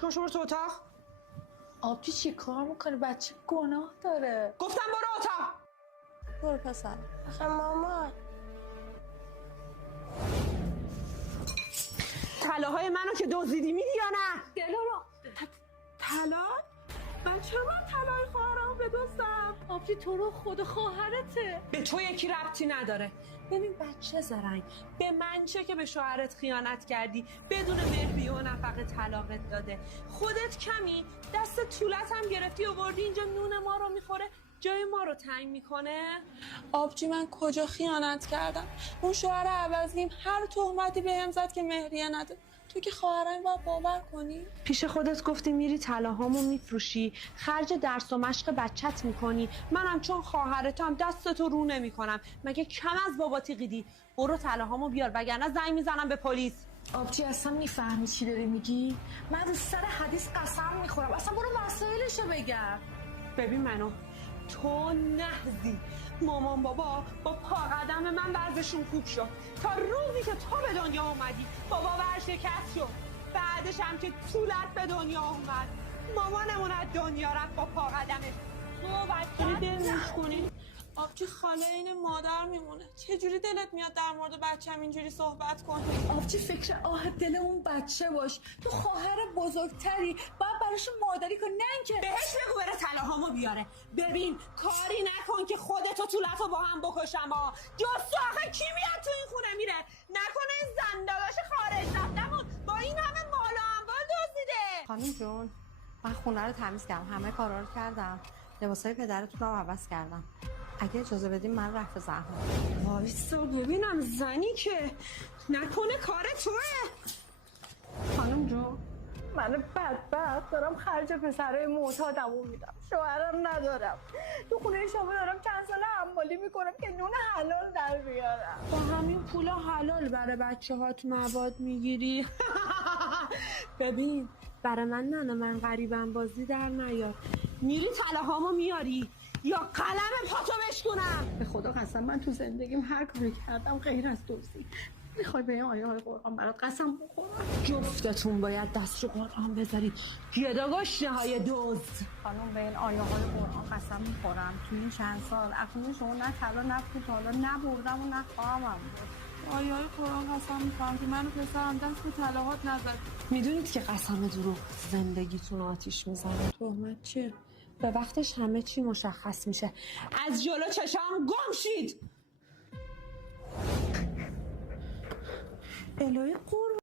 کن شما تو اتاق. آبجی چی کار میکنه؟ بچه گناه داره. گفتم برو اتاق. برو پسر. آخه مامان طلاهای منو که دزدیدی میدی یا نه؟ دلارا طلا؟ من چرا طلای خواهرمو بدزدم؟ آبجی تو رو خود خواهرته. به تو یکی ربطی نداره. ببین بچه زرنگ، به من چه که به شوهرت خیانت کردی، بدون مهریه و نفقه طلاقت داده. خودت کمی دست طولت هم گرفتی آوردی اینجا نون ما رو میخوره، جای ما رو تنگ میکنه. آبجی من کجا خیانت کردم؟ اون شوهر عوضیم هر تهمتی بهم زد که مهریه نده. تو که خواهرم باید باور کنی؟ پیش خودت گفتی میری طلاهامو میفروشی، خرج درس و مشق بچت میکنی، منم چون خواهرتم دستتو رو نمیکنم. مگه کم از بابا تیقیدی؟ برو طلاهامو بیار وگرنه زنگ میزنم به پلیس. آبجی اصلا میفهمی چی داری میگی؟ من رو سر حدیث قسم میخورم. اصلا برو وسایلشو بگم. ببین منو، تو نهزی مامان بابا با پا قدم من ورزشون خوب شد تا روزی که تو به دنیا اومدی. بابا ورشکست شد، بعدش هم که طولت به دنیا اومد مامانمون از دنیا رفت با پا قدمش. تو بچه دلش کنی. آبجی خاله این مادر میمونه. چجوری دلت میاد در مورد بچه‌م اینجوری صحبت کنی؟ آبجی فکر آه دل اون بچه باش. تو خواهر بزرگتری باید براش مادری کنی، نه اینکه بهش بگو بره طلاهامو بیاره. ببین کاری نکن که خودتو طولتو با هم بکشم ها. جستو آخه کی میاد تو این خونه میره؟ نکنه این زندگاش خارج رفتمون با این همه مال و اموال دزدیده. خانم جون، من خونه رو تمیز کردم، همه کارا رو کردم، لباسای پدرتون رو عوض کردم. اگه اجازه بدین من رفع زحمت. وایسا ببینم زنی که نکنه کار توه. خانم جون، من بدبخت دارم خرج پسرای معتادمو میدم، شوهرم ندارم، تو خونه شما دارم چند سال حمالی میکنم که نون حلال در بیارم. با همین پولا حلال برای بچه هات مواد میگیری؟ ببین برای من غریبم بازی در نیار. میری طلاهامو میاری یا قلم پاتو بشکنم. به خدا قسم من تو زندگیم هر کاری کردم غیر از دزدی. میخوای به این آیه های قرآن برات قسم بخورم؟ جفتتون باید دست رو قرآن بذارید. گداگاشته های دزد. خانم به این آیه های قرآن قسم میخورم تو این چند سال اکنون شما نه طلا نه پول تا حالا نبردم و نه خواهم بود. آیه قرآن قسم میکنم که من و پسرم دست به طلاقات نزد. میدونید که قسم دروغ زندگیتون آتیش میزنه. تهمت چیه؟ به وقتش همه چی مشخص میشه. از جلو چشام گم شید. الهی قربون